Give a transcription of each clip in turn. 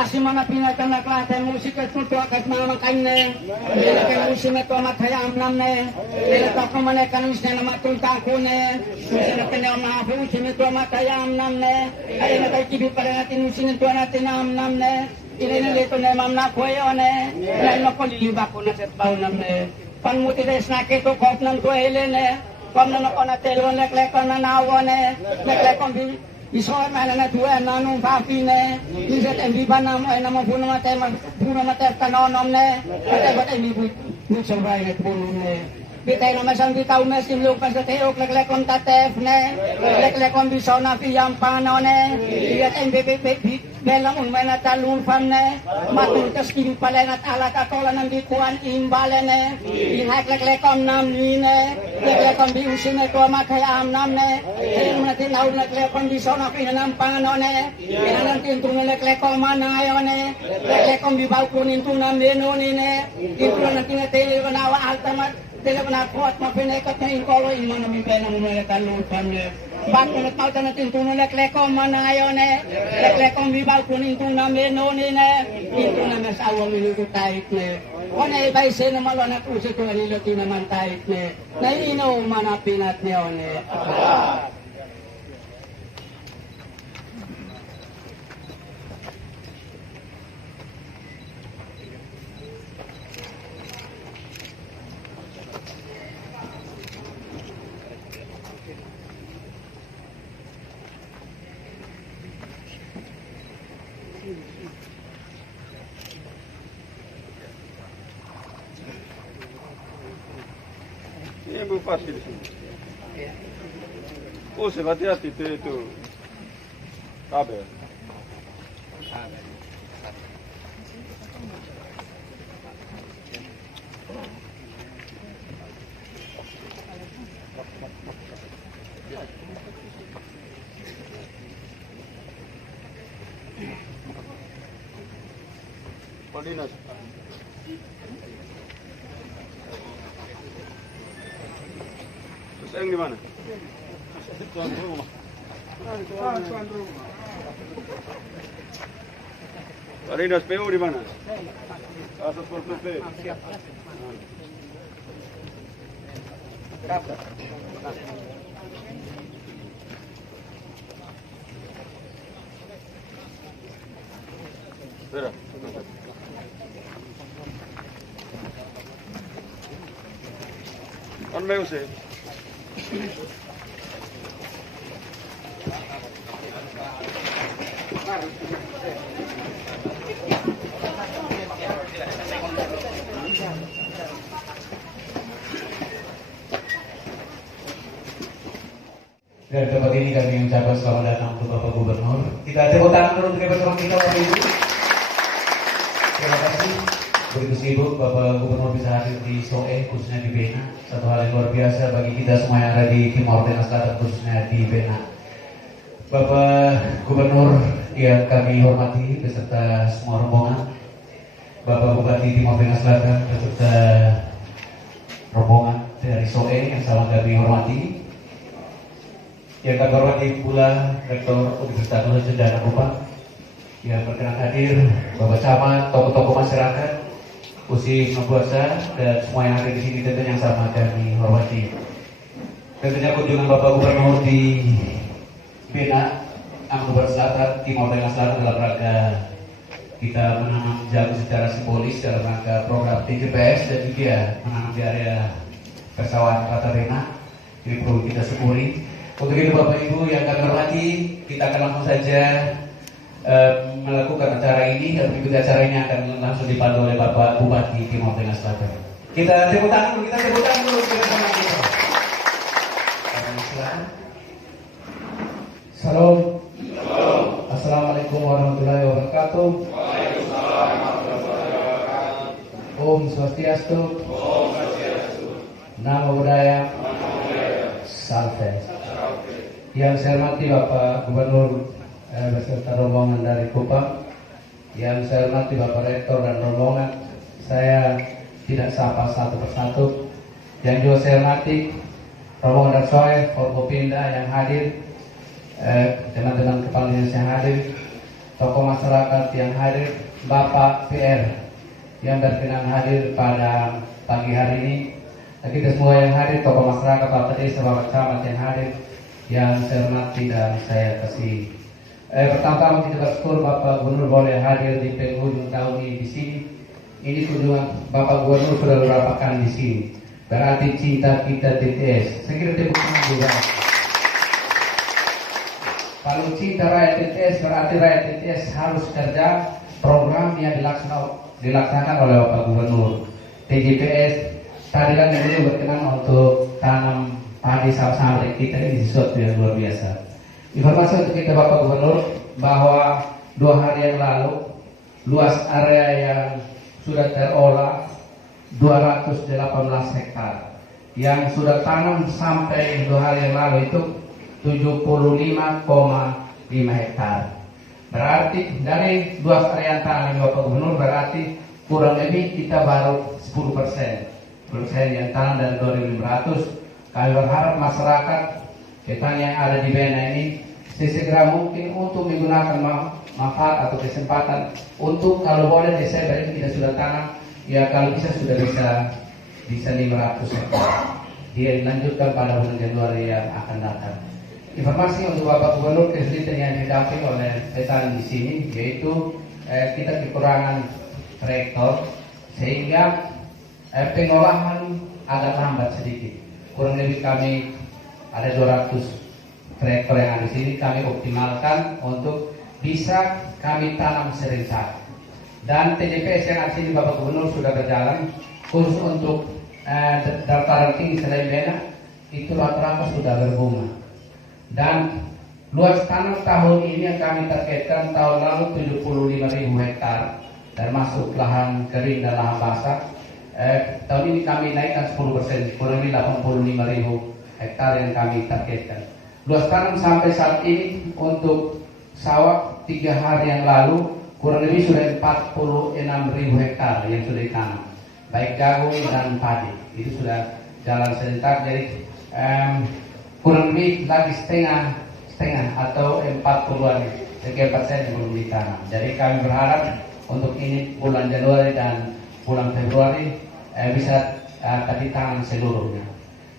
Nasi mana pinatan na klase musik at tuto at mga makain na. Nila ka musik na to matayam nam na. Nila to ko man kanang siya na matulta ko na. Musik na pinang mga musik na to matayam nam na. Ay na tayo kibig pala natin musik na to natin nam na. Ilinalito na mam na ko yun na. Nila na ko liliba ko na sa tao nam na. Panmuti na snake to kop ng ko hele na. Kom na ko na telo leklekon na nawa na. Leklekon Isor mana na tuwa na nung papi ne, inset embi bana mo na mo puno mate kanonom ne, kate mi bu sobrai ne puno ne. Bitay na masang bitaw mes imlok pas teok leklekon tatef ne, leklekon bisaw na piyam pano ne, iyat embi belang unmay na talun fam ne, matul tas kim palen at alat atola ng bikuan imbale ne, inhak leklekon nam ni ne, leklekon biusin ne to makayam nam ne, kaya na tinaw leklekon bisaw na pinanam pano ne, pinanam tintung leklekon manayo ne, leklekon bibaw kunin tunam beno ni ne, intro na tinatili wanawa altamat, tila na kuat mapinekat na inkolo imang namibay na mumaya talun fam ne. Bakit nautan natin tuno leklekong manayon eh, leklekong bibal kuning tunang menon eh, ito na masawa minuto tayo ne. O na ibay sino malo na puso ko niloti naman tayo ne, na ino manapinat niyo ne. Ini bu pasti di sini. Oh, hati-hati itu kabel. Polinas. Terus yang di mana? Tuan rumah. Tuan rumah. Polinas PU di mana? Asas PP. Siap. Kabar. Sudah. On may usay. Dan tempat ini kami ucapkan selamat datang untuk Bapak Gubernur. Kita tepuk tangan dulu untuk bersama kita Bapak Ibu. Terima kasih. Begitu sibuk Bapak Gubernur bisa hadir di SOE khususnya di Bena. Satu hal yang luar biasa bagi kita semua yang ada di Timor Tengah Selatan khususnya di Bena. Bapak Gubernur yang kami hormati beserta semua rombongan, Bapak Bupati Timor Tengah Selatan beserta rombongan dari SOE yang sangat kami hormati. Yang kami hormati pula Rektor Universitas Nusa Cendana Kupang yang berkenan hadir, Bapak Camat, tokoh-tokoh masyarakat, usi membuasa dan semua yang ada di sini tentunya yang sama kami hormati. Tentunya kunjungan Bapak Gubernur di Bena, Angkubar Selatan, Timor Tengah Selatan dalam rangka kita menanam jagung secara simbolis dalam rangka program TGPS dan juga menanam di area persawahan Rata Bena. Ini perlu kita syukuri. Untuk itu Bapak Ibu yang kami hormati, kita akan langsung saja melakukan acara ini dan berikut acara ini akan langsung dipandu oleh Bapak Bupati Timor Tengah Selatan. Kita tepuk tangan dulu bersama kita. Salam. Assalamualaikum warahmatullahi wabarakatuh. Om Swastiastu. Namo Buddhaya. Salam. Yang saya hormati Bapak Gubernur beserta rombongan dari Kupang, yang saya hormati Bapak Rektor dan rombongan, saya tidak sapa satu persatu. Yang juga saya hormati rombongan dari SOE, Forkopimda yang hadir, teman-teman kepala dinas yang hadir, tokoh masyarakat yang hadir, Bapak PR yang berkenan hadir pada pagi hari ini, dan kita semua yang hadir, tokoh masyarakat, Bapak Desa, Bapak Camat yang hadir, yang saya hormati dan saya kasihi. Pertama-tama kita bersyukur Bapak Gubernur boleh hadir di penghujung tahun ini di sini. Ini kunjungan Bapak Gubernur sudah beberapa kali di sini. Berarti cinta kita TTS. Saya kira tepuk tangan juga. Kalau cinta rakyat TTS berarti rakyat TTS harus kerja program yang dilaksanakan oleh Bapak Gubernur. TJPS tadi kan yang beliau berkenan untuk tanam padi sawah-sawah kita ini sesuatu yang luar biasa. Informasi untuk kita Bapak Gubernur bahwa 2 hari yang lalu luas area yang sudah terolah 218 hektar, yang sudah tanam sampai 2 hari yang lalu itu 75,5 hektar. Berarti dari luas area tanam Bapak Gubernur berarti kurang lebih kita baru 10% yang tanam dari 2.500. Kami berharap masyarakat kita yang ada di Bena ini sesegera mungkin untuk menggunakan manfaat atau kesempatan untuk kalau boleh Desember ini kita sudah tanam, ya kalau bisa sudah bisa 500 hektar. Dia dilanjutkan pada bulan Januari yang akan datang. Informasi untuk Bapak Gubernur kesulitan yang didampingi oleh petani di sini yaitu kita kekurangan traktor sehingga pengolahan agak lambat sedikit. Kurang lebih kami ada 200 traktor yang ada di sini, kami optimalkan untuk bisa kami tanam serentak. Dan TJPS yang ada di sini Bapak Gubernur sudah berjalan khusus untuk dataran tinggi selain Bena itu rata-rata sudah berbunga. Dan luas tanam tahun ini yang kami targetkan tahun lalu 75.000 hektar termasuk lahan kering dan lahan basah. Tahun ini kami naikkan 10%, kurang lebih 85.000 hektar yang kami targetkan. Luas tanam sampai saat ini untuk sawah 3 hari yang lalu kurang lebih sudah 46.000 hektar yang sudah ditanam, baik jagung dan padi. Itu sudah jalan serentak, jadi kurang lebih lagi setengah atau 40-an sekian persen yang belum ditanam. Jadi kami berharap untuk ini bulan Januari dan bulan Februari bisa ditanam seluruhnya.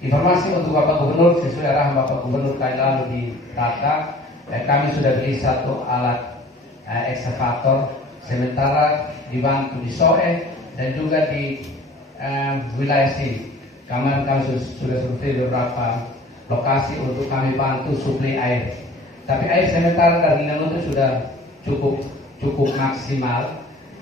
Informasi untuk Bapak Gubernur sesuai arahan Bapak Gubernur kali lalu di Tata, kami sudah beli 1 alat ekskavator, sementara dibantu di Soe dan juga di wilayah sini. Kami sudah survei beberapa lokasi untuk kami bantu suplai air. Tapi air sementara dari Linang itu sudah cukup maksimal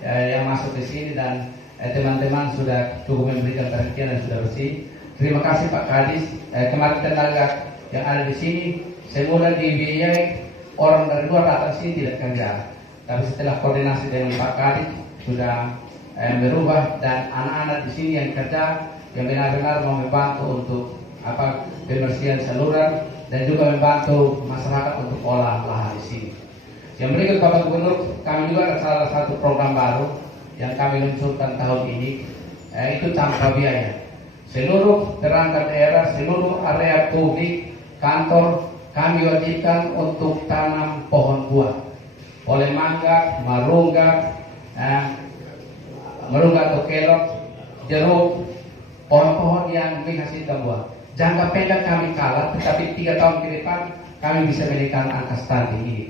yang masuk ke sini dan teman-teman sudah cukup memberikan perhatian dan sudah bersih. Terima kasih Pak Kadis. Kemarin tenaga yang ada di sini semula dibiayai orang dari luar datang sini tidak kerja. Tapi setelah koordinasi dengan Pak Kadis sudah berubah dan anak-anak di sini yang kerja yang benar-benar mau membantu untuk pembersihan saluran dan juga membantu masyarakat untuk olah lahan di sini. Yang berikut Bapak Gubernur, kami juga ada salah satu program baru yang kami luncurkan tahun ini, itu tanpa biaya. Seluruh perangkat daerah, seluruh area publik, kantor, kami wajibkan untuk tanam pohon buah. Oleh mangga, marungga atau kelok, jeruk, pohon-pohon yang menghasilkan buah. Jangka pendek kami kalah, tetapi 3 tahun ke depan kami bisa menekan angka stunting ini.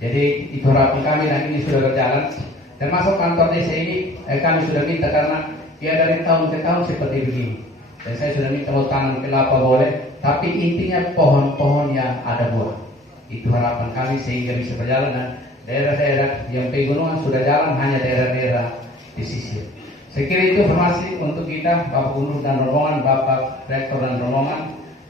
Jadi itu harapan kami dan ini sudah berjalan. Termasuk kantor desa ini kami sudah minta karena ya dari tahun ke tahun seperti begini. Dan saya sudah minta mau tanam kelapa boleh, tapi intinya pohon-pohon yang ada buah. Itu harapan kami sehingga bisa berjalan dan daerah-daerah yang pegunungan sudah jalan, hanya daerah-daerah di sisir. Saya kira itu informasi untuk kita, Bapak Gubernur dan rombongan, Bapak Rektor dan rombongan.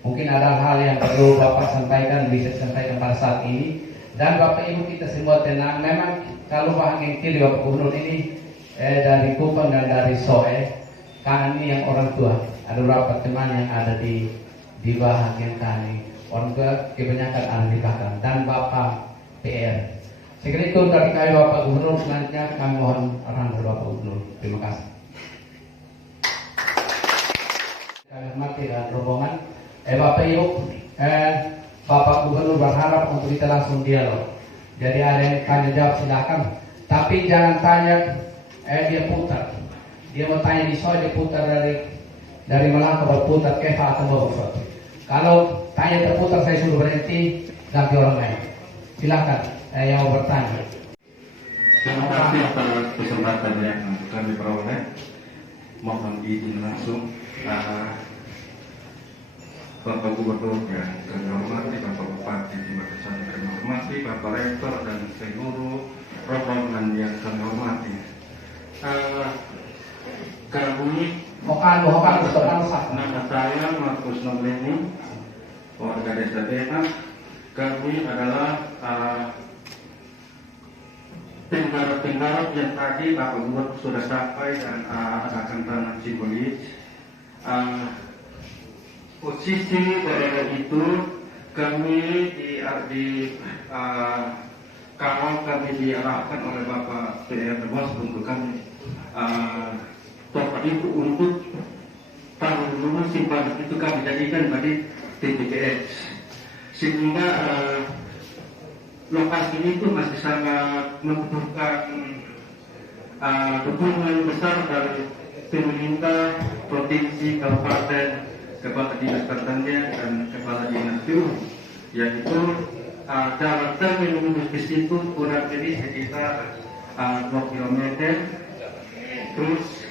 Mungkin ada hal yang perlu Bapak sampaikan, bisa disampaikan pada saat ini. Dan Bapak Ibu kita semua tenang. Memang kalau bahagian kiri Bapak Gubernur ini dari Kupang dan dari Soe, kanan ini yang orang tua. Ada beberapa teman yang ada di bahagian kanan. Orang tua kebanyakan ada di belakang. Dan Bapak PR. Saya kira itu dari kami Bapak Gubernur. Selanjutnya kami mohon arahan dari Bapak Gubernur. Terima kasih. Kami hormati dan rombongan. Bapak Ibu, Bapak Gubernur berharap untuk kita langsung dialog. Jadi ada yang tanya jawab silakan. Tapi jangan tanya dia putar. Dia mau tanya di soal dia putar dari Melaka berputar ke atau Bogor. Kalau tanya terputar saya suruh berhenti ganti orang lain. Silakan yang mau bertanya. Terima kasih atas kesempatan yang kami peroleh. Mohon izin langsung Bapak Gubernur yang kami hormati, Bapak Bupati di Makassar yang kami hormati, Bapak Rektor dan seluruh rombongan yang kami hormati. Nama saya Markus Nobleni, warga Desa Bena. Kami adalah tim garap yang tadi Bapak Gubernur sudah sampai dan akan tanah simbolis. Posisi daerah itu kami kalau kami diarahkan oleh Bapak PR Bos untuk kami tempat itu untuk tahun dulu simpanan itu kami jadikan pada TPKS sehingga lokasi itu masih sangat membutuhkan dukungan besar dari pemerintah provinsi, kabupaten, kepala dinas pertanian dan kepala dinas PU, yaitu jarak kami menuju ke situ kurang lebih sekitar 2 km. Terus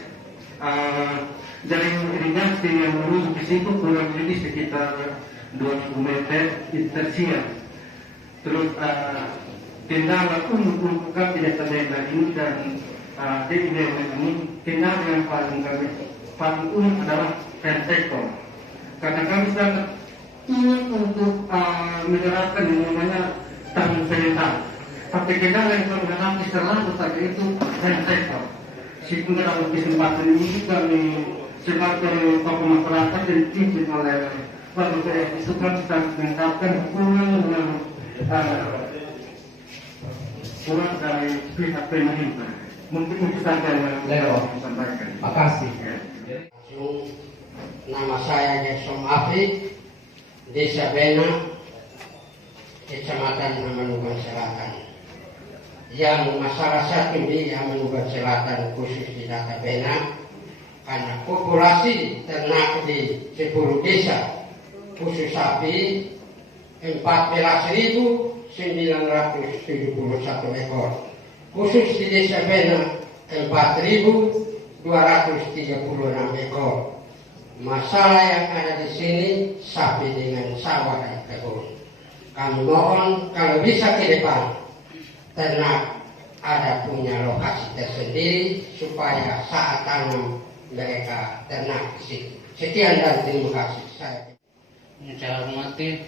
jaring irigasi yang menuju ke situ kurang lebih sekitar 2.000 meter tersiar. Terus kendala untuk kami desa Bena ini dan di wilayah ini kendala yang paling umum adalah sektor. Karena kami sangat ingin untuk menerapkan yang namanya tanggung jawab. Tapi kendala yang kami hadapi selalu saja itu sektor. Sehingga dalam kesempatan ini kami sebagai tokoh masyarakat dan dipimpin oleh Bapak saya itu kami sangat menerapkan hubungan dengan kurang dari pihak pemerintah. Mungkin itu saja yang saya sampaikan. Makasih. Nama saya Gersom Afi, Desa Bena, Kecamatan Amanugan Selatan. Yang masyarakat ini Amanugan Selatan khusus di Desa Bena, karena populasi ternak di 10 desa khusus sapi 14.971 ekor. Khusus di Desa Bena 4.236 ekor. Masalah yang ada di sini sapi dengan sawah dan kebun. Kami mohon kalau bisa ke depan ternak ada punya lokasi tersendiri supaya saat tanam mereka ternak di situ. Sekian dan terima kasih. Yang saya hormati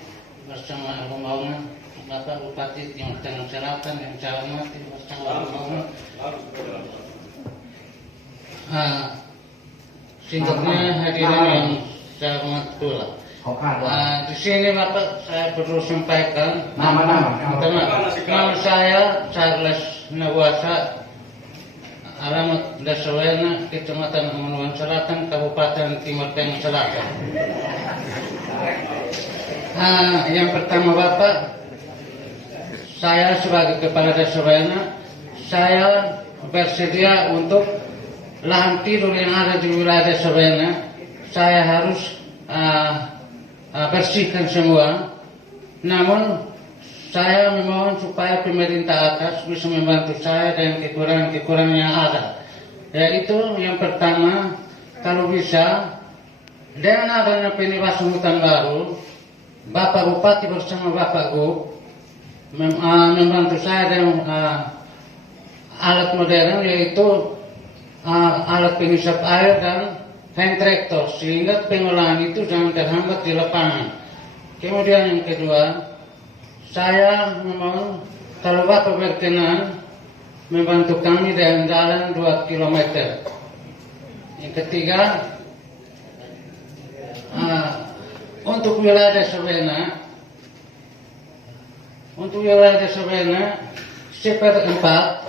bersama rombongan Bapak Bupati Timur Tengah Selatan yang saya hormati bersama rombongan. Singkatnya hadirin yang saya hormati pula. Di sini Bapak saya perlu sampaikan nama saya Charles Nawasa, alamat Desa Bena, Kecamatan Amanugan Selatan, Kabupaten Timur Tengah Selatan. Yang pertama Bapak, saya sebagai kepala Desa Bena, saya bersedia untuk lahan tidur yang ada di wilayah Desa Bena, saya harus bersihkan semua. Namun saya memohon supaya pemerintah atas bisa membantu saya dengan kekurangan yang ada. Yaitu yang pertama, kalau bisa dengan adanya pembebasan hutan baru, Bapak Bupati bersama Bapak Gub membantu saya dengan alat modern, yaitu alat penghisap air dan hand tractor, sehingga pengolahan itu jangan terhambat di lapangan. Kemudian yang kedua, saya memohon kalau Bapak berkenan membantu kami dengan jalan 2 km. Yang ketiga, untuk wilayah Desa Bena, seperempat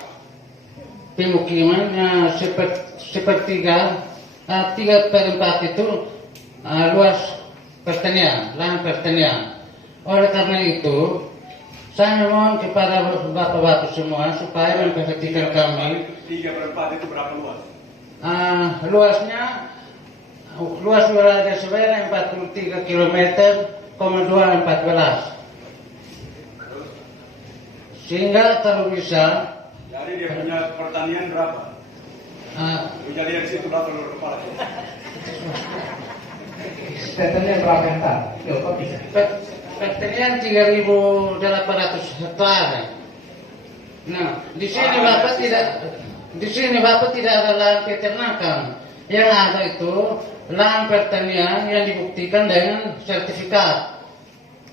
pemukiman, sepertiga, 3/4 itu luas pertanian, lahan pertanian. Oleh karena itu, Saya mohon kepada bapak-bapak semua supaya memperhatikan kami. 3/4 itu berapa luas? Luas wilayah Sebenarnya 43 km,214. Sehingga kalau bisa, Jadi dia punya pertanian berapa? Jadi di situ berapa luar kepala? Statementnya berapa hektar? Itu kok bisa? pertanian 3.800 hektar. Nah, di sini Bapak tidak ada lahan peternakan. Yang ada itu lahan pertanian yang dibuktikan dengan sertifikat.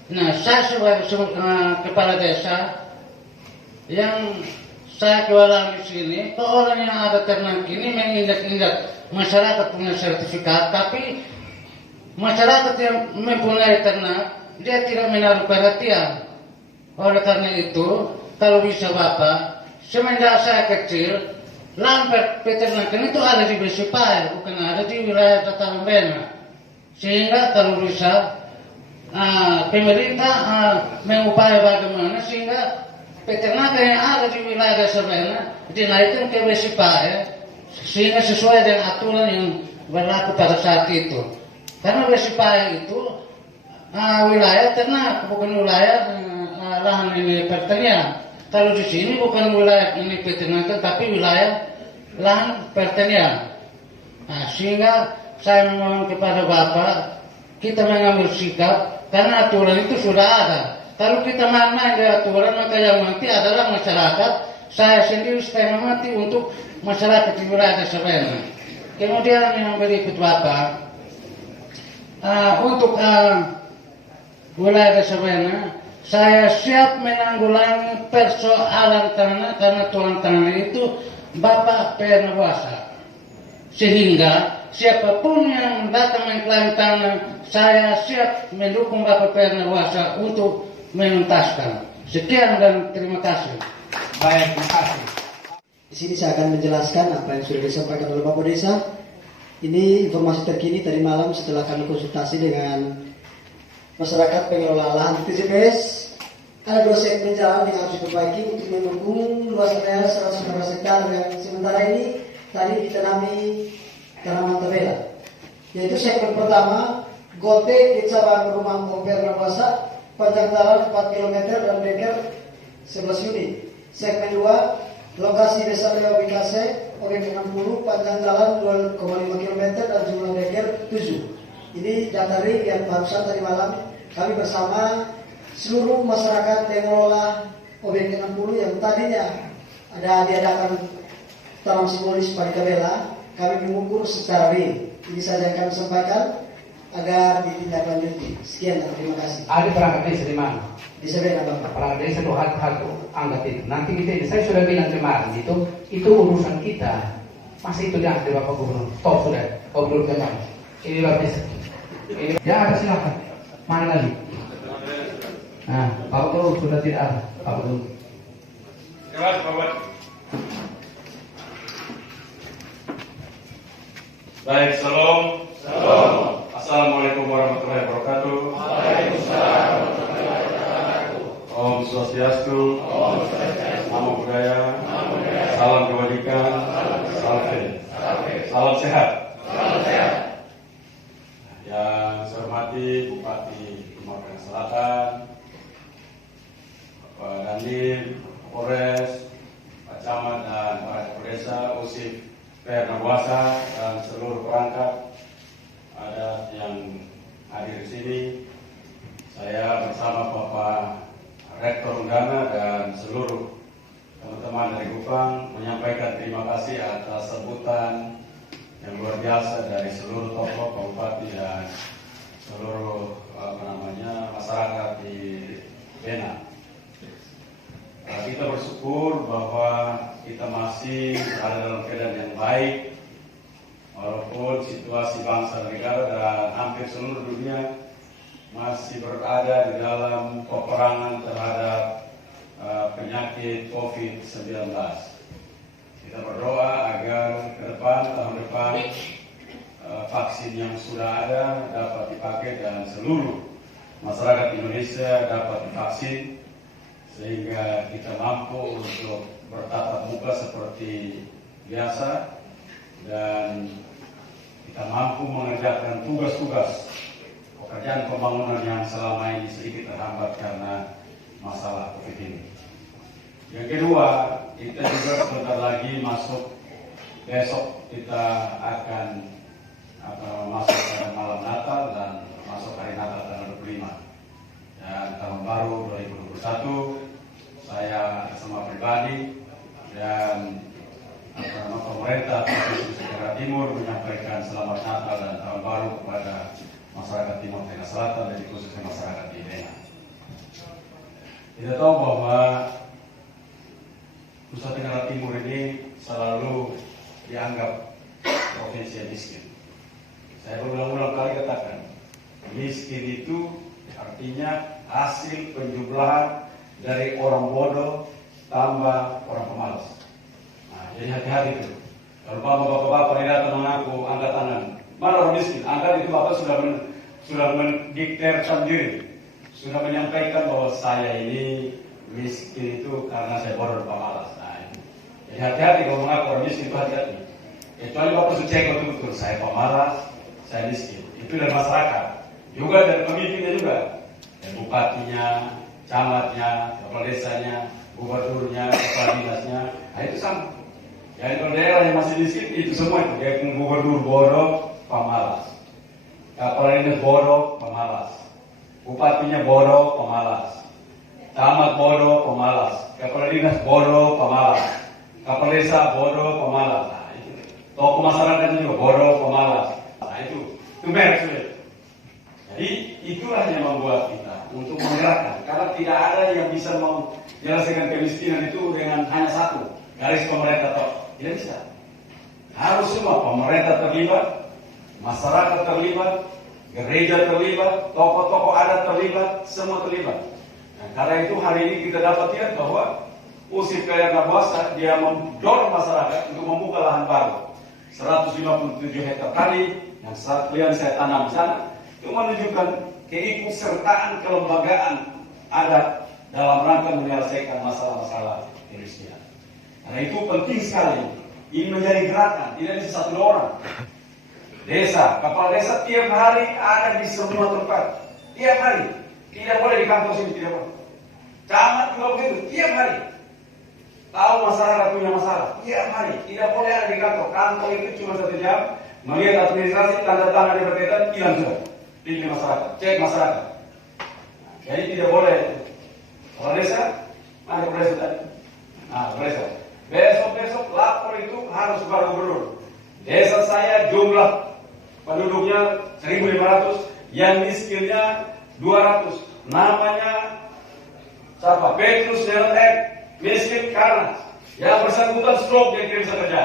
Nah, saya sebagai kepala desa yang saya jualan di sini, orang yang ada ternak ini menginjak-injak masyarakat punya sertifikat, tapi masyarakat yang mempunyai ternak dia tidak menaruh perhatian. Oleh karena itu, kalau bisa Bapak, semenjak saya kecil, lahan peternakan itu ada di Besipaya, bukan ada di wilayah Dataran Bena. Sehingga kalau bisa, pemerintah mengupaya bagaimana sehingga peternakan yang ada di wilayah Desa Bena dinaikkan ke Besipaya, sehingga sesuai dengan aturan yang berlaku pada saat itu. Karena Besipaya itu wilayah ternak, bukan wilayah lahan ini pertanian. Kalau di sini bukan wilayah ini peternakan, tapi wilayah lahan pertanian. Nah, sehingga saya memohon kepada Bapak, kita mengambil sikap, karena aturan itu sudah ada. Kalau kita main-main dengan aturan, maka yang mati adalah masyarakat. Saya sendiri setengah mati untuk masyarakat di wilayah Desa Bena. Kemudian yang berikut Bapak, untuk wilayah Desa Bena, saya siap menanggulangi persoalan tanah karena tuan tanah itu Bapak Pernawasa. Sehingga siapapun yang datang mengklaim tanah, saya siap mendukung Bapak Pernawasa untuk menuntaskan. Sekian dan terima kasih. Baik, terima kasih. Di sini saya akan menjelaskan apa yang sudah disampaikan oleh Bapak Desa. Ini informasi terkini tadi malam setelah kami konsultasi dengan masyarakat pengelola lahan TCPS. Ada 2 segmen jalan yang harus diperbaiki untuk mendukung luas area 115 hektar yang sementara ini tadi ditanami tanaman tabela. Yaitu segmen pertama, Gote Kecamatan Rumah Pernawasa, panjang jalan 4 km dan deker 11 unit. Segmen 2, lokasi Desa Leo Bikase, Obyek 60, panjang jalan 2,5 km dan jumlah deker 7. Ini data real yang barusan tadi malam kami bersama seluruh masyarakat pengelola Obyek 60 yang tadinya ada diadakan tanam simbolis pada Kabela, kami mengukur secara real. Ini saja yang kami sampaikan agar ditindaklanjuti. Sekian dan terima kasih. Ada perangkat desa di mana? Di Sebena Bapak. Perangkat desa itu hal anggap itu. Nanti kita ini, saya sudah bilang kemarin itu urusan kita. Masa itu diangkat Bapak Gubernur. Top sudah, Gubernur kemarin. Ini luar biasa. Ini ya ada silakan. Mana lagi? Nah, Pak Gubernur sudah tidak ada. Pak Gubernur. Lewat, Pak. Baik, salam. Assalamualaikum warahmatullahi wabarakatuh. Waalaikumsalam warahmatullahi wabarakatuh. Om Swastiastu. Namo Buddhaya. Salam kebajikan. Salam sehat. Yang saya hormati Bupati Sumatera Selatan, Bapak Dandim, Polres, Pak Camat dan para desa, Usif Pernawasa dan seluruh perangkat adat yang hadir di sini. Saya bersama Bapak Rektor Unggana dan seluruh teman-teman dari Kupang menyampaikan terima kasih atas sambutan yang luar biasa dari seluruh tokoh Pak Bupati dan seluruh masyarakat di Bena. Kita bersyukur bahwa kita masih ada dalam keadaan yang baik, walaupun situasi bangsa dan negara dan hampir seluruh dunia masih berada di dalam peperangan terhadap penyakit COVID-19. Kita berdoa agar ke depan, tahun depan, vaksin yang sudah ada dapat dipakai dan seluruh masyarakat Indonesia dapat divaksin sehingga kita mampu untuk bertatap muka seperti biasa dan kita mampu mengerjakan tugas-tugas pekerjaan pembangunan yang selama ini sedikit terhambat karena masalah COVID ini. Yang kedua, kita juga sebentar lagi besok kita akan masuk pada malam Natal dan masuk hari Natal tanggal 25 dan tahun baru 2021. Saya semua pribadi dan pemerintah Provinsi Nusa Tenggara Timur menyampaikan selamat Natal dan tahun baru kepada masyarakat Timur Tengah Selatan dan khususnya masyarakat di Dena. Kita tahu bahwa Nusa Tenggara Timur ini selalu dianggap provinsi yang miskin. Saya berulang-ulang kali katakan, miskin itu artinya hasil penjumlahan dari orang bodoh tambah orang pemalas. Nah, jadi hati-hati itu. Kalau bapak-bapak ini datang mengaku angkat tangan, mana orang miskin? Angkat itu bapak sudah mendikter sendiri, sudah menyampaikan bahwa saya ini miskin itu karena saya bodoh dan pemalas. Nah, itu. Jadi hati-hati kalau mengaku orang miskin itu hati-hati. Kecuali bapak sudah cek betul-betul saya pemalas, saya miskin. Itu dari masyarakat, juga dari pemimpinnya juga, dari bupatinya, camatnya, kepala desanya, gubernurnya, kepala dinasnya. Nah itu sama. Jadi kalau daerah yang masih miskin itu semua itu. Jadi gubernur bodoh, pemalas. Kepala dinas bodoh, pemalas. Bupatinya bodoh, pemalas. Camat bodoh, pemalas. Kepala dinas bodoh, pemalas. Kepala desa bodoh, pemalas. Nah itu. Tokoh masyarakat juga bodoh, pemalas. Nah itu beres sudah. Jadi itulah yang membuat kita untuk menggerakkan. Karena tidak ada yang bisa menyelesaikan kemiskinan itu dengan hanya satu garis pemerintah toh. Tidak bisa. Harus semua pemerintah terlibat, masyarakat terlibat, gereja terlibat, tokoh-tokoh adat terlibat, semua terlibat. Nah, karena itu hari ini kita dapat lihat bahwa Usif Pernabuasa dia mendorong masyarakat untuk membuka lahan baru 157 hektar tadi yang saat saya tanam di sana. Itu menunjukkan keikutsertaan kelembagaan adat dalam rangka menyelesaikan masalah-masalah kemiskinan. Karena itu penting sekali. Ini menjadi gerakan, tidak bisa satu orang. Desa, kepala desa tiap hari ada di semua tempat. Tiap hari. Tidak boleh di kantor sini, tidak boleh. Camat juga begitu, tiap hari. Tahu masyarakat punya masalah, tiap hari. Tidak boleh ada di kantor. Kantor itu cuma 1 jam. Melihat administrasi, tanda tangan yang berkaitan, hilang sudah. Pilih masyarakat, cek masyarakat. Nah, jadi tidak boleh. Kalau desa, mana kepala desa tadi? Nah, kepala desa. Besok lapor itu harus kepada gubernur. Desa saya jumlah penduduknya 1.500, yang miskinnya 200. Namanya siapa? Petrus Leontek, miskin karena yang bersangkutan stroke yang tidak bisa kerja.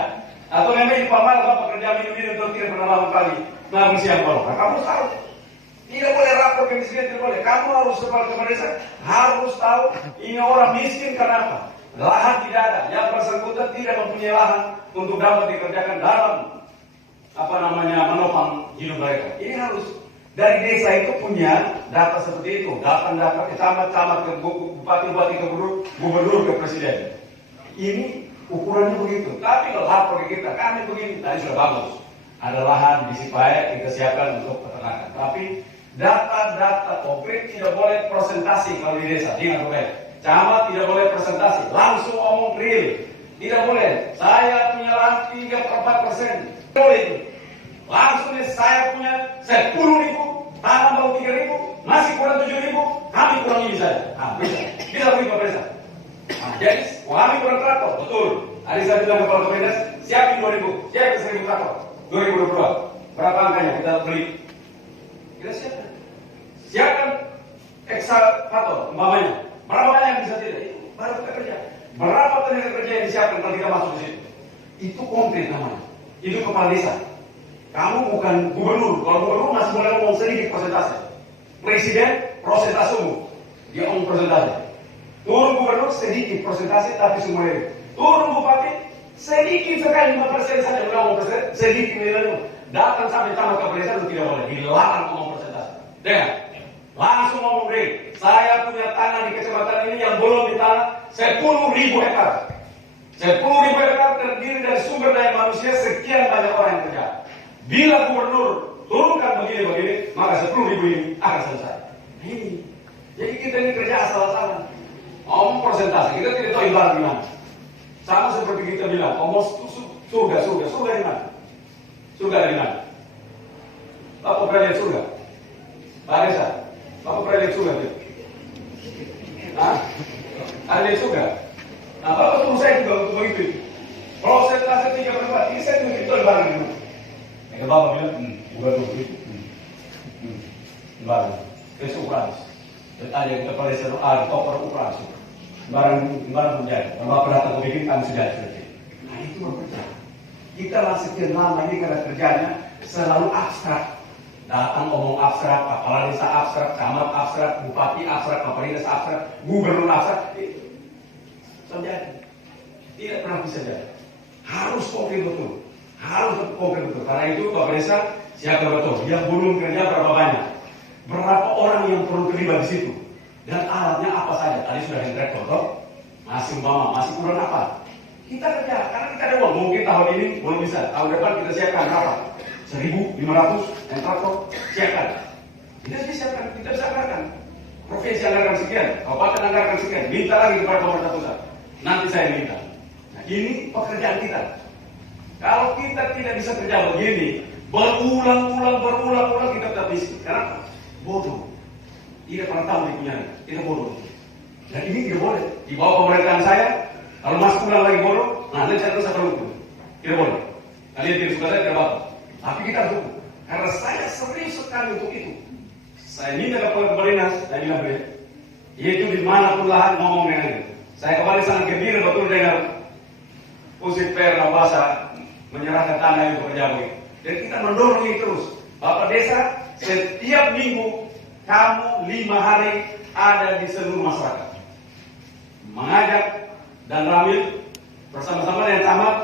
Atau memang di paman bapak kerja minum-minum terus tidak pernah lama kali. Nah, siang bolong. Nah, kamu tahu. Tidak boleh rapor kemiskinan, tidak boleh. Kamu harus sebagai kepala desa harus tahu ini orang miskin karena apa? Lahan tidak ada. Yang bersangkutan tidak mempunyai lahan untuk dapat dikerjakan dalam menopang hidup mereka. Ini harus dari desa itu punya data seperti itu. Data ke camat ke bupati ke gubernur ke presiden. Ini ukurannya begitu. Tapi kalau lapor ke kita, kami begini, tadi sudah bagus. Ada lahan di Sipae, kita siapkan untuk peternakan. Tapi data-data konkret tidak boleh presentasi kalau di desa. Ingat boleh. Camat tidak boleh presentasi. Langsung omong real. Tidak boleh. Saya punya lahan 3/4%. Tidak boleh itu. Langsung saya punya 10.000, tanam baru 3.000, masih kurang 7.000, kami kurang ini saja. Nah, bisa begitu Pak Desa. Nah, jadi kami kurang traktor, betul. Tadi saya bilang kepala Kemendes, siapin 2.000, siapin 1.000 traktor. 2022. Berapa angkanya kita beli? Kita siapkan. Siapkan eksavator, umpamanya. Berapa banyak yang bisa tidak? Itu baru kita kerja. Berapa tenaga kerja yang disiapkan kalau kita masuk di situ? Itu konkret namanya. Itu kepala desa. Kamu bukan gubernur. Kalau gubernur masih boleh ngomong sedikit persentase. Presiden persentase umum. Dia ngomong persentase. Turun gubernur sedikit persentase tapi semua itu. Turun bupati sedikit sekali 5% saja ngomong persen. Sedikit nilainya. Datang sampai tamat kepala desa itu tidak boleh. Dilarang ngomong persentase. Dengar. Langsung ngomong, Bre, saya punya tanah di kecamatan ini yang belum ditanam 10.000 hektar. 10.000 hektar terdiri dari sumber daya manusia sekian banyak orang yang kerja. Bila gubernur turunkan begini-begini, maka 10.000 ini akan selesai. Ini. Jadi kita ini kerja asal-asalan. Ngomong persentase, kita tidak tahu ibarat di mana. Sama seperti kita bilang, ngomong surga di mana? Surga di mana? Bapak pernah lihat surga? Pak Desa, Bapak pernah lihat surga? Hah? Ada lihat surga? Nah, Bapak tunggu saya juga untuk begitu. Prosentase 3/4, ini saya tunggu itu lebaran dulu. Maka Bapak bilang, bukan begitu. Lebaran, besok Uranus. Dan ada yang kepala desa, topper Uranus. Lebaran menjadi. Kalau Bapak datang ke bikin, kami sudah selesai. Nah, itu berbeda. Kita lah sekian lama ini karena kerjanya selalu abstrak. Datang ngomong abstrak, kepala desa abstrak, camat abstrak, bupati abstrak, kepala desa abstrak, gubernur abstrak. Terjadi. Tidak pernah bisa jadi. Harus konkret betul. Harus konkret betul. Karena itu Bapak Desa siapa betul. Yang belum kerja berapa banyak. Berapa orang yang perlu terlibat di situ. Dan alatnya apa saja. Tadi sudah yang traktor toh. Masih umpama, masih kurang apa. Kita kerja. Karena kita ada uang. Mungkin tahun ini belum bisa. Tahun depan kita siapkan berapa? 1.500 yang traktor. Siapkan. Kita siapkan. Kita bisa anggarkan. Provinsi anggarkan sekian. Kabupaten anggarkan sekian. Minta lagi kepada pemerintah pusat. Nanti saya minta. Nah, ini pekerjaan kita. Kalau kita tidak bisa kerja begini, berulang-ulang kita tetap miskin. Kenapa? Bodoh. Tidak pernah tahu dipunyai. Kita bodoh. Dan ini tidak boleh. Di bawah pemerintahan saya, kalau masuk ulang lagi bodoh, nah nanti saya terus akan hukum. Tidak boleh. Kalian tidak suka saya, tidak apa-apa. Tapi kita harus hukum. Karena saya serius sekali untuk itu. Saya minta kepada Barinas, saya bilang beliau, yaitu dimanapun lahan ngomong dengan itu. Saya kembali sangat gembira betul dengar Usip Perna Basa menyerahkan tanah yang bekerja begitu. Dan kita mendorong ini terus. Bapak Desa, setiap minggu kamu 5 hari ada di seluruh masyarakat. Mengajak dan Ramil bersama-sama dengan camat,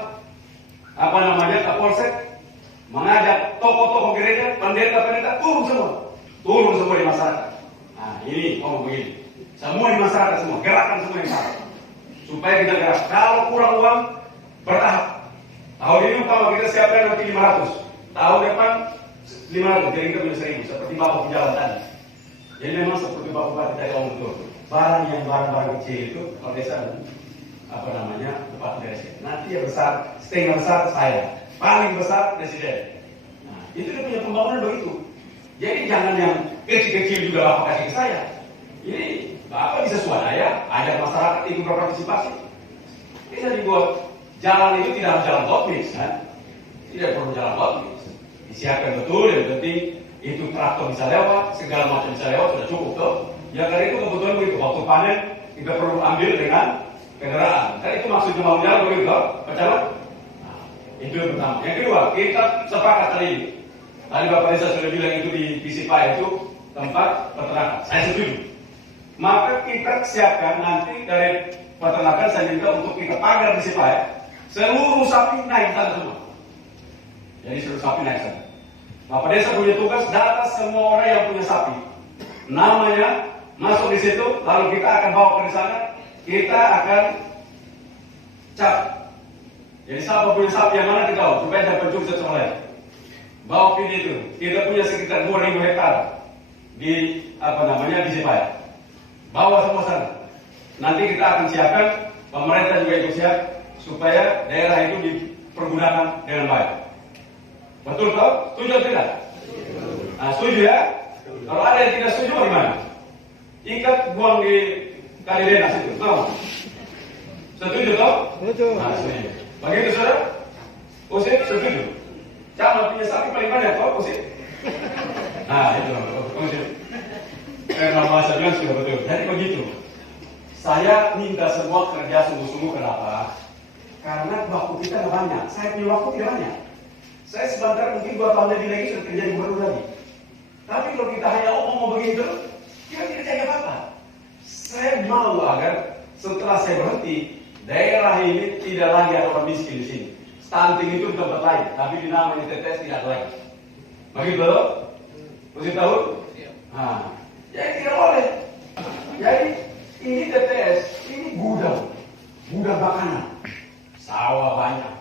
Kapolsek, mengajak tokoh-tokoh gereja, pendeta-pendeta turun semua di masyarakat. Nah ini ngomong begini. Semua di masyarakat semua, gerakan semua yang sama. Supaya kita gerak. Kalau kurang uang, bertahap. Tahun ini umpama kita siapkan nanti 500. Tahun depan 500, jadi kita punya 1.000. Seperti Bapak Pejalan tadi. Jadi memang seperti Bapak Bupati tadi ngomong betul. Barang kecil itu, kalau desa tempat presiden. Nanti yang besar, setengah besar saya. Paling besar presiden. Nah, itu dia punya pembangunan begitu. Jadi jangan yang kecil-kecil juga Bapak kasih ke saya. Ini Bapak bisa swadaya, ajak masyarakat ikut berpartisipasi. Bisa dibuat jalan itu tidak harus jalan teknis, kan? Tidak perlu jalan teknis. Disiapkan betul, yang penting itu traktor bisa lewat, segala macam bisa lewat, sudah cukup tuh. Ya karena itu kebetulan begitu, waktu panen kita perlu ambil dengan kendaraan. Karena itu maksudnya mau jalan begitu, Pak. Itu yang pertama. Yang kedua, kita sepakat tadi ini. Tadi Bapak Desa sudah bilang itu di Pisipa itu tempat peternakan. Saya setuju. Maka kita siapkan nanti dari peternakan saya minta untuk kita pagar di Sipaya. Seluruh sapi naik sana semua. Jadi seluruh sapi naik sana. Bapak Desa punya tugas data semua orang yang punya sapi. Namanya masuk di situ, lalu kita akan bawa ke sana. Kita akan cap. Jadi siapa punya sapi yang mana kita tahu supaya jangan pencuri sama lain. Bawa video itu. Kita punya sekitar 2.000 hektar di di Sipaya. Bawa semua sana. Nanti kita akan siapkan, pemerintah juga ikut siap supaya daerah itu dipergunakan dengan baik. Betul toh? Setuju atau tidak? Nah, setuju ya? Kalau ada yang tidak setuju bagaimana? Ikat buang di Kalidenas itu, tahu? Setuju toh? Setuju. Nah, setuju. Begitu saudara? Usip setuju. Camat punya sapi paling banyak toh, Usip? Nah, itu Usip. Bahasa bilang sudah betul. Jadi begitu. Saya minta semua kerja sungguh-sungguh. Kenapa? Karena waktu kita tidak banyak. Saya punya waktu tidak banyak. Saya sebentar mungkin 2 tahun lebih lagi sudah kerja di gubernur lagi. Tapi kalau kita hanya ngomong begitu, kita tidak jadi apa-apa. Saya mau agar setelah saya berhenti, daerah ini tidak lagi ada orang miskin di sini. Stunting itu di tempat lain, tapi di namanya TTS tidak ada lagi. Begitu loh? Mesti tahu? Nah, Jadi tidak boleh. Jadi ini TTS, ini gudang makanan. Sawah banyak,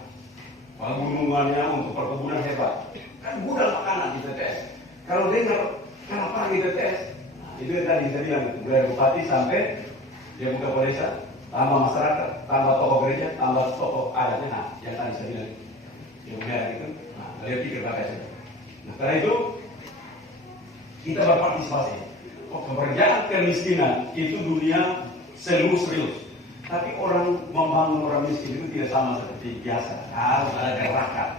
pegunungannya untuk perkebunan hebat. Kan gudang makanan di TTS. Kalau dengar kenapa di TTS? Nah, itu yang tadi saya bilang, dari bupati sampai dia buka desa, tambah masyarakat, tambah tokoh gereja, tambah tokoh adatnya. Nah, yang tadi saya bilang, yang merah itu, nah, dia pikir pakai itu. Nah, karena itu kita berpartisipasi. Pekerjaan kemiskinan itu dunia serius. Tapi orang membangun orang miskin itu tidak sama seperti biasa. Harus ada gerakan.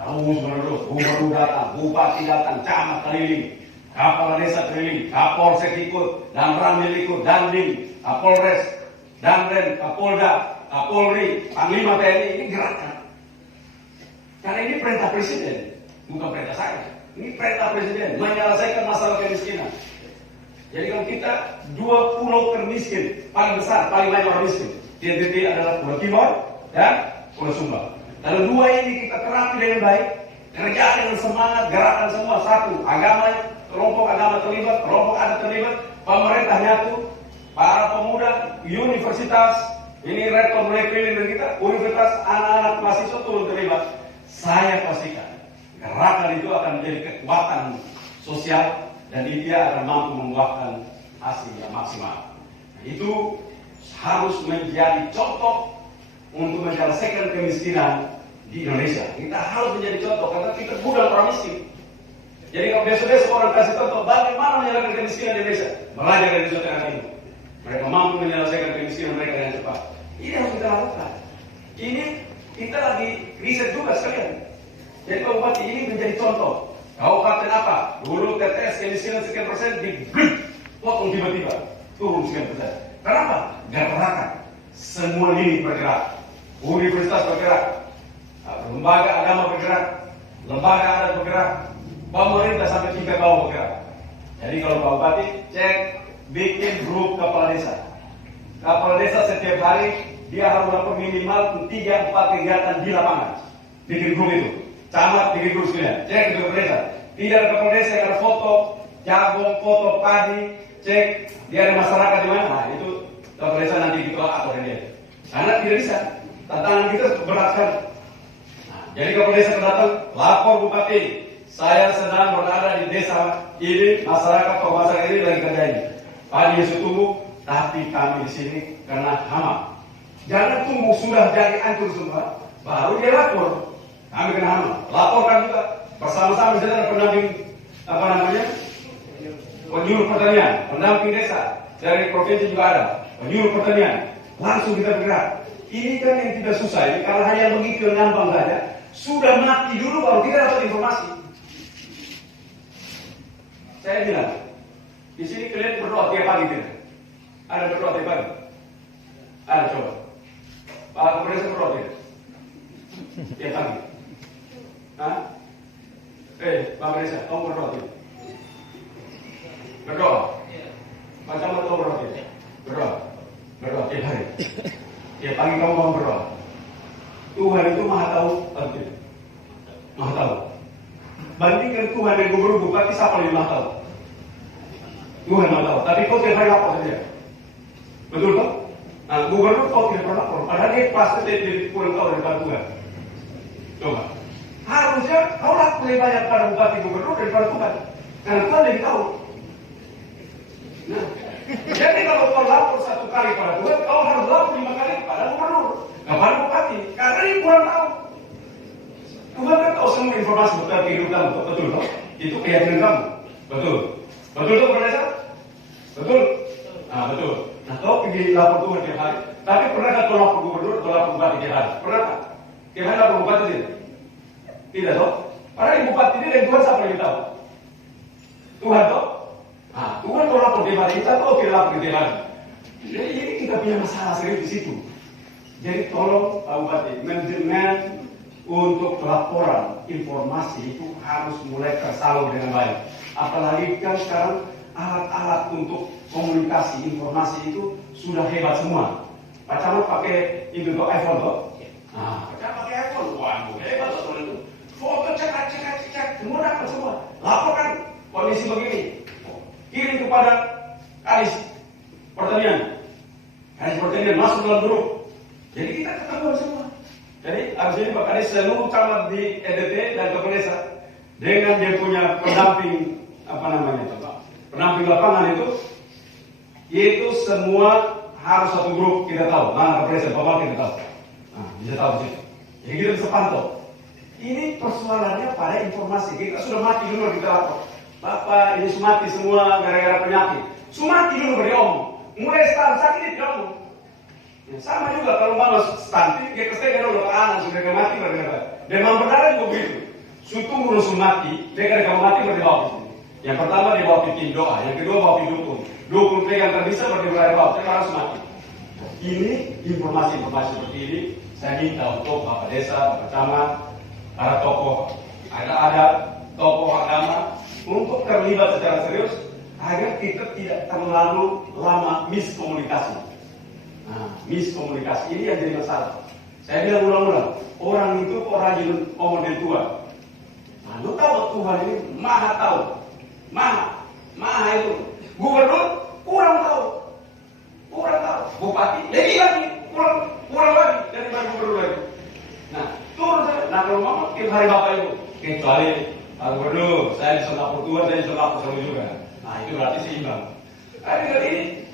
Terus menerus, gubernur datang, bupati datang, camat keliling, kepala desa keliling, kapolsek ikut, danramil ikut, dandim, kapolres, danrem, kapolda, kapolri, panglima TNI, ini gerakan. Karena ini perintah presiden, bukan perintah saya. Ini perintah presiden menyelesaikan masalah kemiskinan. Jadi kalau kita 2 pulau termiskin paling besar, paling banyak orang miskin, di NTT adalah Pulau Timor dan Pulau Sumba. Lalu 2 ini kita terapi dengan baik, kerja dengan semangat, gerakan semua satu, agama, kelompok agama terlibat, kelompok adat terlibat, pemerintah nyatu, para pemuda, universitas, ini rektor mulai keliling dengan kita, universitas, anak-anak mahasiswa turun terlibat. Saya pastikan gerakan itu akan menjadi kekuatan sosial dan dia akan mampu membuahkan hasil yang maksimal. Nah, itu harus menjadi contoh untuk menyelesaikan kemiskinan di Indonesia. Kita harus menjadi contoh karena kita gudang orang miskin. Jadi kalau besok-besok orang kasih contoh bagaimana menyelesaikan kemiskinan di Indonesia, belajar dari saudara ini. Mereka mampu menyelesaikan kemiskinan mereka dengan cepat. Ini harus kita lakukan. Ini kita lagi riset juga sekalian. Jadi kabupaten ini menjadi contoh. Kabupaten apa? Dulu TTS kemiskinan sekian persen potong tiba-tiba turun sekian persen. Kenapa? Gerakan. Semua lini bergerak. Universitas bergerak. Lembaga agama bergerak. Lembaga adat bergerak. Pemerintah sampai tingkat bawah bergerak. Jadi kalau Pak Bupati cek bikin grup kepala desa. Kepala desa setiap hari dia harus lapor minimal 3-4 kegiatan di lapangan. Bikin grup itu. Camat bikin grup sekalian. Cek di kepala desa. Tidak ada kepala desa yang ada foto jagung, foto padi. Cek dia ada masyarakat di mana. Nah itu kepala desa nanti kita atur dia. Karena tidak bisa. Tantangan kita berat sekali. Nah, jadi kepala desa datang lapor Bupati. Saya sedang berada di desa ini, masyarakat masyarakat ini lagi kerja ini. Padi sudah tumbuh, tapi kami di sini karena hama. Jangan tunggu sudah jadi hancur semua, baru dia lapor. Kami kena hama. Laporkan juga bersama-sama dengan pendamping penyuluh pertanian, pendamping desa dari provinsi juga ada, penyuluh pertanian. Langsung kita bergerak. Ini kan yang tidak susah. Ini kalau hanya begitu nambang saja, sudah mati dulu baru kita dapat informasi. Saya bilang, di sini kalian berdoa tiap pagi tidak? Ada berdoa tiap pagi? Ada coba. Pak Kapolres berdoa tidak? Tiap pagi? Hah? Pak Kapolres, kamu berdoa tidak? Berdoa? Macam apa kamu berdoa tidak? Berdoa? Berdoa tiap hari? Tiap pagi kamu mau berdoa? Tuhan itu maha tahu atau tidak? Maha tahu. Bandingkan Tuhan dan gubernur bupati siapa yang maha tahu? Tuhan maha tahu. Tapi kau tiap hari lapor saja. Betul tak? Nah, gubernur kau tidak pernah lapor. Padahal dia pasti lebih kurang tahu daripada Tuhan. Coba. Harusnya kau lapor lebih banyak pada bupati gubernur daripada Tuhan. Karena Tuhan lebih tahu. Nah, jadi kalau kau lapor 1 kali pada Tuhan, kau harus lapor 5 kali pada gubernur, kepada bupati. Karena dia kurang tahu. Tuhan kan tahu semua informasi tentang kehidupan kamu, betul toh? Itu keyakinan kamu, betul. Betul toh berdasar? Betul? Nah betul. Nah kau pergi lapor Tuhan tiap hari. Tapi pernahkah kau lapor gubernur atau lapor bupati tiap hari? Pernahkah? Tiap hari lapor bupati tidak? Tidak toh? Padahal bupati ini dan Tuhan siapa yang tahu? Tuhan toh? Nah Tuhan kau lapor tiap hari, kita tahu tidak lapor tiap hari. Jadi ini kita punya masalah serius di situ. Jadi tolong Pak Bupati, manajemen untuk laporan informasi itu harus mulai tersalur dengan baik. Apalagi kan sekarang alat-alat untuk komunikasi informasi itu sudah hebat semua. Pak Camat pakai itu tuh iPhone tuh. Nah, Pak Camat pakai iPhone, waduh hebat tuh itu. Foto cek, semua dapat semua. Laporkan kondisi begini, kirim kepada dalam grup. Jadi kita ketemu semua. Jadi abis ini Pak Kades seluruh camat di EDT dan Kepala Desa dengan dia punya pendamping pendamping lapangan itu semua harus satu grup, kita tahu mana Kepala Desa Bapak kita tahu. Nah, bisa tahu di situ. Jadi kita bisa pantau. Ini persoalannya pada informasi. Kita sudah mati dulu kita lapor. Bapak ini mati semua gara-gara penyakit. Sumati dulu berdiomong. Mulai start sakit diomong. Ya, sama juga kalau mama stunting, dia kesehatan dulu anak sudah mati berdebat. Demam berdarah juga begitu. Tunggu dulu mati, dia kalau mati berdibawa di sini. Yang pertama dibawa tim doa, yang kedua bawa dukung. Dukung pegang terbisa berdibawa di bawah, saya harus mati. Ini informasi-informasi seperti ini saya minta untuk Bapak Desa, Bapak Camat, para tokoh ada tokoh agama untuk terlibat secara serius agar kita tidak terlalu lama miskomunikasi. Nah, miskomunikasi ini yang jadi masalah. Saya bilang ulang-ulang, orang itu kok rajin ngomong dari Tuhan. Nah, lu tahu Tuhan ini maha tahu, maha itu. Gubernur kurang tahu, bupati lebih lagi, kurang lagi dari gubernur lagi. Nah, turun saya. Nah, kalau ngomong tiap hari Bapak Ibu, kecuali Pak Gubernur, saya bisa lapor Tuhan, saya bisa lapor sama juga. Nah, itu berarti seimbang. Kali ini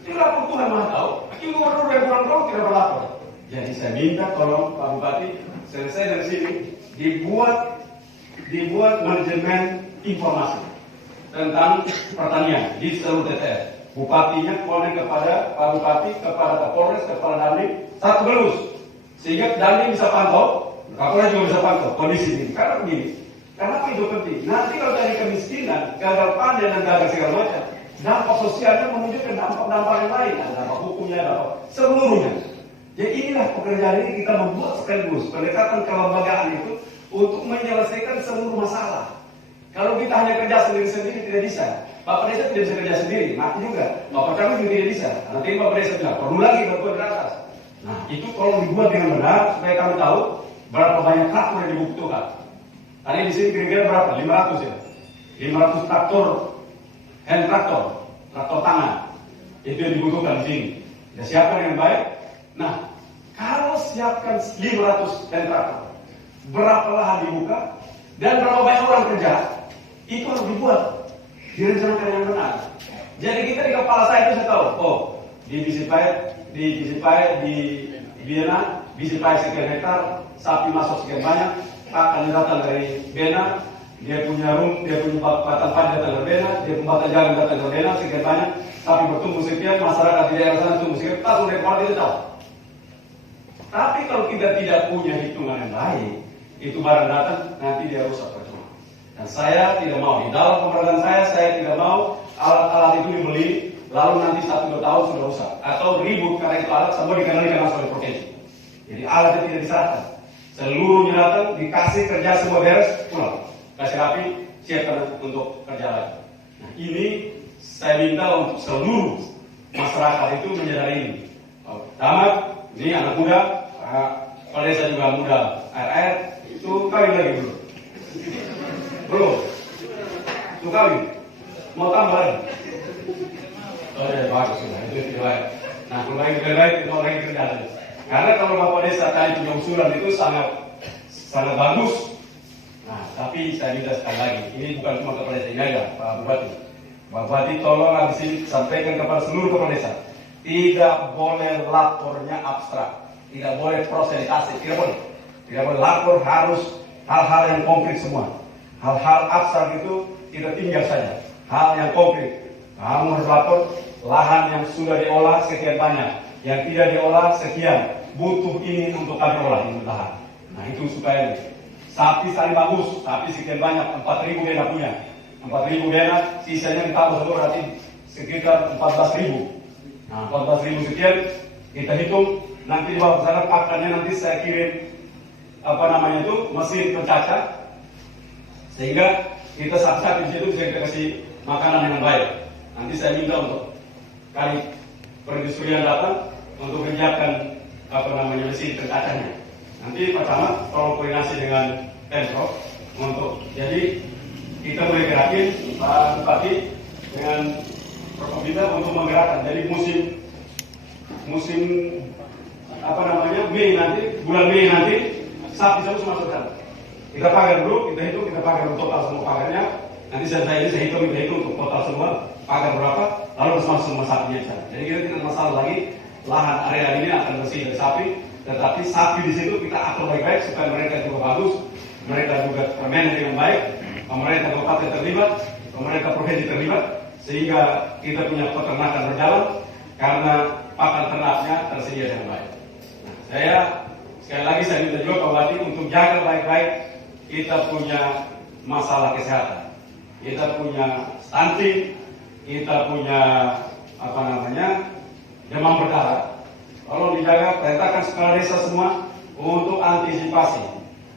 itu lapor Tuhan maha tahu. Ini gubernur yang kurang tahu tidak berlapor. Jadi saya minta tolong Pak Bupati selesai dari sini dibuat manajemen informasi tentang pertanian di seluruh TTS. Bupatinya konek kepada Pak Bupati, kepada Kapolres, kepada Dandim, satu gelus. Sehingga Dandim bisa pantau, Kapolres juga bisa pantau kondisi ini. Karena begini, kenapa itu penting? Nanti kalau dari kemiskinan, gagal panen dan gagal segala macam, dampak sosialnya menunjukkan dampak-dampak yang lain, ada dampak hukumnya, dampak seluruhnya. Jadi inilah pekerjaan ini kita membuat sekaligus pendekatan kelembagaan itu untuk menyelesaikan seluruh masalah. Kalau kita hanya kerja sendiri-sendiri tidak bisa. Bapak Desa tidak bisa kerja sendiri, mati juga. Bapak Camat juga tidak bisa. Nanti Bapak Desa bilang perlu lagi Bapak di atas. Nah, itu kalau dibuat dengan benar supaya kami tahu berapa banyak traktor yang dibutuhkan. Tadi di sini kira-kira berapa? 500 ya. 500 traktor, hand traktor tangan. Itu yang dibutuhkan di sini. Ya, siapkan dengan baik. Nah, kalau siapkan 500 hand traktor, berapa lahan dibuka dan berapa banyak orang kerja, itu harus dibuat, direncanakan yang benar. Jadi kita di kepala saya itu saya tahu, di Bisipai, di Biena, Bisipai sekian hektar, sapi masuk sekian banyak, akan datang dari Bena, dia punya batang padi datang dari Bena, dia punya batang jagung datang dari Bena, sekian banyak, sapi bertumbuh sekian, masyarakat di daerah sana tumbuh sekian, langsung dari kepala kita tahu. Tapi kalau kita tidak punya hitungan yang baik, itu barang datang, nanti dia rusak percuma. Dan saya tidak mau, di dalam pemerintahan saya tidak mau alat-alat itu dibeli, lalu nanti 1-2 tahun sudah rusak. Atau ribut karena itu alat semua dikendalikan langsung oleh provinsi. Jadi alatnya tidak diserahkan. Seluruhnya datang, dikasih kerja semua beres, pulang. Kasih rapi, siapkan untuk kerja lagi. Nah, ini saya minta untuk seluruh masyarakat itu menyadari ini. Camat, ini anak muda, Kepala Desa juga muda, RR, itu kawin lagi dulu. Belum. Itu kawin. Mau tambah lagi. Oh ya, bagus sudah. Itu tidak baik. Nah, kalau lagi lebih baik, itu lagi kerja lagi. Karena kalau Bapak Desa tadi punya usulan itu sangat bagus. Nah, tapi saya minta sekali lagi, ini bukan cuma Kepala Desa ini aja, Pak Bupati. Pak Bupati tolong habis ini sampaikan kepada seluruh Kepala Desa. Tidak boleh lapornya abstrak. Tidak boleh prosentase, tidak boleh. Tidak boleh lapor, harus hal-hal yang konkret semua. Hal-hal abstrak itu tidak tinggal saja. Hal yang konkret. Kamu harus lapor lahan yang sudah diolah sekian banyak, yang tidak diolah sekian. Butuh ini untuk kami olah ini lahan. Nah itu supaya ini. Sapi sekali bagus, sapi sekian banyak, 4.000 bena punya. 4.000 bena, sisanya ditambah semua berarti sekitar 14.000. Nah 14.000 sekian, kita hitung. Nanti di bawah sana pakannya nanti saya kirim mesin pencacah sehingga kita saat-saat di situ bisa kita kasih makanan dengan baik. Nanti saya minta untuk kali perindustrian datang untuk menyiapkan mesin pencacahnya. Nanti Pak Camat tolong koordinasi dengan Pemprov untuk jadi kita boleh gerakin Pak Bupati dengan Provinsi untuk menggerakkan. Jadi musim musim Mei nanti, bulan Mei nanti sapi terus masuk sana. Kita pagar dulu, kita hitung, kita pagar total semua pagarnya. Nanti saya hitung untuk total semua pagar berapa, lalu harus masuk semua sapinya sana. Jadi kita tidak masalah lagi lahan area ini akan bersih dari sapi, tetapi sapi di situ kita atur baik-baik supaya mereka juga bagus, mereka juga termanage dengan baik, pemerintah kabupaten terlibat, pemerintah provinsi terlibat, sehingga kita punya peternakan berjalan karena pakan ternaknya tersedia dengan baik. Nah, sekali lagi saya minta juga Pak Bupati untuk jaga baik-baik kita punya masalah kesehatan, kita punya stunting, kita punya demam berdarah. Tolong dijaga, perintahkan kepala desa semua untuk antisipasi.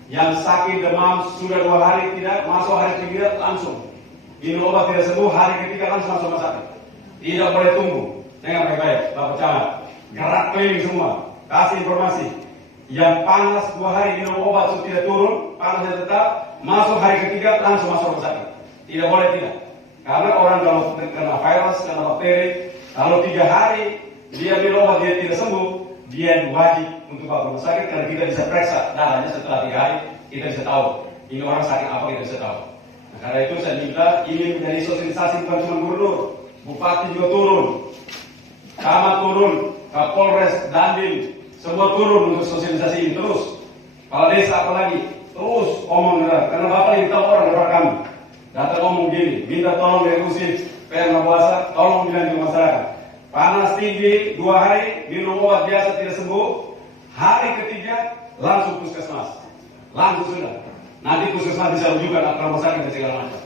Yang sakit demam sudah 2 hari tidak masuk, hari ketiga langsung minum obat tidak sembuh, hari ketiga langsung masuk rumah sakit. Tidak boleh tunggu. Dengar baik-baik, Bapak Camat. Gerak keliling semua, kasih informasi. Yang panas 2 hari minum obat sudah tidak turun, panasnya tetap, masuk hari ketiga langsung masuk rumah sakit. Tidak boleh tidak. Karena orang kalau kena virus, kena bakteri, kalau 3 hari dia minum obat dia tidak sembuh, dia wajib untuk bawa rumah sakit karena kita bisa periksa darahnya setelah 3 hari, kita bisa tahu ini orang sakit apa, kita bisa tahu. Nah, karena itu saya minta ini menjadi sosialisasi bukan cuma gubernur, bupati juga turun, camat turun, Kapolres, Dandim, semua turun untuk sosialisasi ini terus. Kepala desa apalagi terus omong karena bapak ini tahu orang kami. Datang ngomong gini, minta tolong dari Usif, Perna Buasa, tolong bilang ke masyarakat. Panas tinggi 2 hari, minum obat biasa tidak sembuh. Hari ketiga langsung puskesmas, langsung sudah. Nanti puskesmas bisa rujukan ke rumah sakit dan segala macam.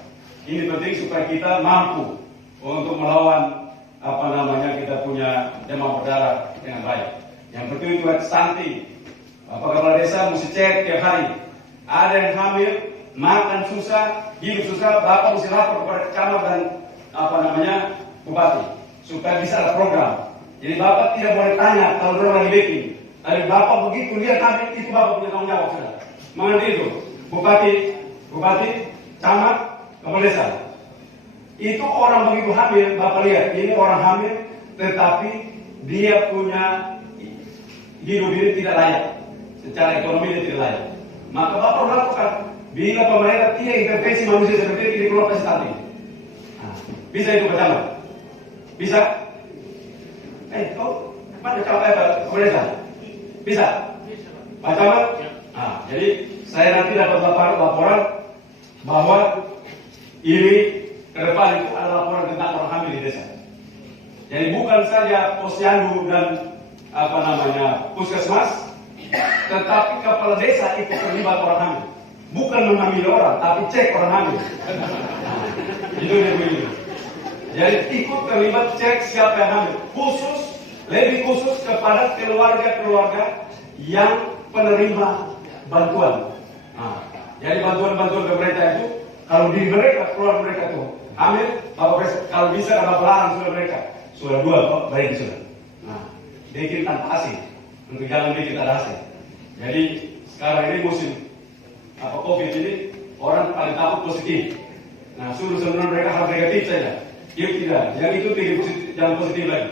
Ini penting supaya kita mampu untuk melawan kita punya demam berdarah dengan baik. Yang penting itu stunting. Bapak Kepala Desa mesti cek tiap hari. Ada yang hamil, makan susah, hidup susah, Bapak mesti lapor kepada camat dan bupati supaya bisa ada program. Jadi Bapak tidak boleh tanya kalau orang lagi baking. Tapi Bapak begitu lihat hamil itu Bapak punya tanggung jawab sudah. Mengenai itu, bupati, camat, Kepala Desa. Itu orang begitu hamil, Bapak lihat ini orang hamil, tetapi dia punya hidup ini tidak layak, secara ekonomi dia tidak layak. Maka Bapak lakukan. Bila pemerintah tidak intervensi manusia seperti ini di pulau prestasi, bisa itu Pak Camat? Bisa? Kau mana pemerintah? Bisa? Pak Camat? Jadi saya nanti dapat laporan bahwa ini ke depan itu ada laporan tentang orang hamil di desa. Jadi bukan saja posyandu dan puskesmas, tetapi kepala desa itu terlibat orang hamil. Bukan menghamili orang, tapi cek orang hamil. Itu yang begini. Jadi ikut terlibat cek siapa yang hamil. Lebih khusus kepada keluarga-keluarga yang penerima bantuan. Jadi bantuan-bantuan pemerintah itu, kalau di mereka, keluarga mereka itu hamil, kalau bisa dapat larang sudah mereka. Sudah 2 baik sudah. Bikin tanpa hasil. Untuk jangan bikin ada hasil. Jadi sekarang ini musim COVID ini orang paling takut positif. Suruh sebenarnya mereka harus negatif saja. Yuk tidak, yang itu tidak positif, jangan positif lagi.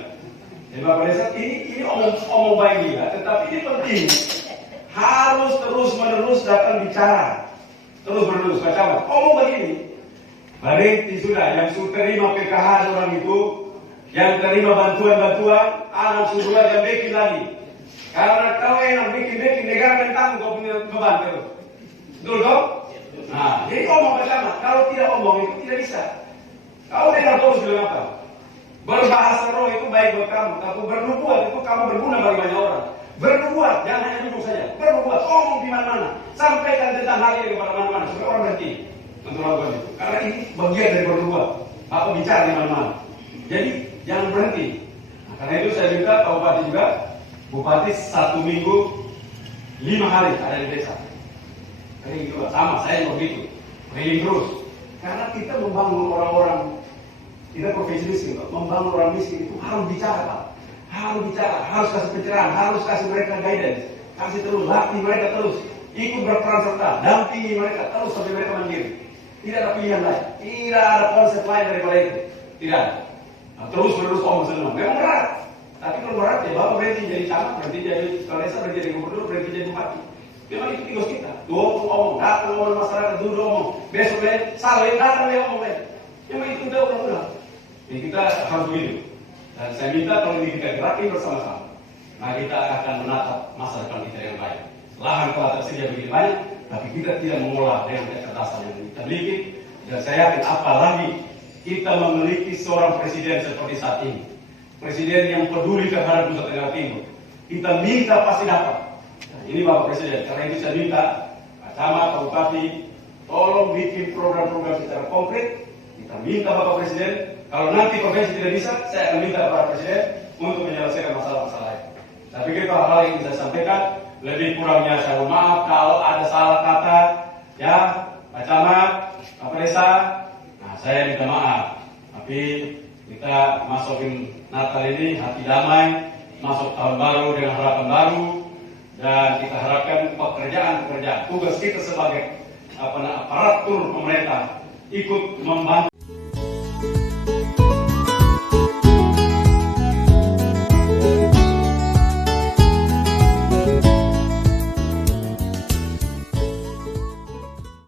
Jadi Bapak Desa ini omong baik juga, tetapi ini penting. Harus terus-menerus datang bicara, terus-menerus Pak Camat. Omong begini, berhenti sudah. Yang sudah terima PKH orang itu, yang terima bantuan, anak sudah yang bikin lagi. Karena kau enak bikin negara yang tanggung kau punya beban terus. Betul dong? Jadi omong Pak Camat. Kalau tidak omong itu tidak bisa. Kau dengar terus bilang apa? Berbahasa roh itu baik buat kamu. Tapi bernubuat itu kamu berguna bagi banyak orang. Bernubuat, jangan hanya duduk saja. Bernubuat, omong di mana-mana. Sampaikan tentang hal ini kepada mana-mana. Supaya orang berhenti untuk melakukan itu. Karena ini bagian dari bernubuat. Apa bicara di mana-mana. Jadi jangan berhenti. Karena itu saya minta Pak Bupati juga, Bupati 1 minggu 5 hari ada di desa. Keliling juga sama, saya begitu. Keliling terus. Karena kita membangun orang-orang, kita provinsi miskin, membangun orang miskin itu harus bicara, Pak. Harus bicara, harus kasih pencerahan, harus kasih mereka guidance, kasih terus, latih mereka terus, ikut berperan serta, dampingi mereka terus sampai mereka mandiri. Tidak ada pilihan lain, tidak ada konsep lain daripada itu. Tidak ada. Terus menerus omong senang. Memang berat. Tapi kalau berarti Bapak berhenti jadi camat, berhenti jadi kepala desa, berhenti jadi gubernur, berhenti jadi bupati. Memang itu tugas kita. Tuh ngomong, datang ngomong masyarakat, dulu ngomong. Besok salah yang datang dia ngomong. Memang itu udah ulang-ulang. Jadi kita harus begini. Dan saya minta kalau ini kita gerakin bersama-sama. Nah kita akan menatap masa depan kita yang baik. Lahan telah tersedia begitu banyak, tapi kita tidak mengolah dengan kecerdasan yang kita miliki. Dan saya yakin apalagi kita memiliki seorang presiden seperti saat ini. Presiden yang peduli terhadap Nusa Tenggara Timur. Kita minta pasti dapat. Nah, ini Bapak Presiden. Karena itu saya minta Pak Camat, Pak Bupati, tolong bikin program-program secara konkret. Kita minta Bapak Presiden. Kalau nanti provinsi tidak bisa, saya akan minta Bapak Presiden untuk menyelesaikan masalah-masalah itu. Saya pikir hal-hal yang bisa saya sampaikan. Lebih kurangnya saya mohon maaf kalau ada salah kata. Ya, Pak Camat, Pak Desa. Nah, saya minta maaf. Tapi kita masukin Natal ini hati damai, masuk tahun baru dengan harapan baru, dan kita harapkan pekerjaan tugas kita sebagai aparatur pemerintah ikut membantu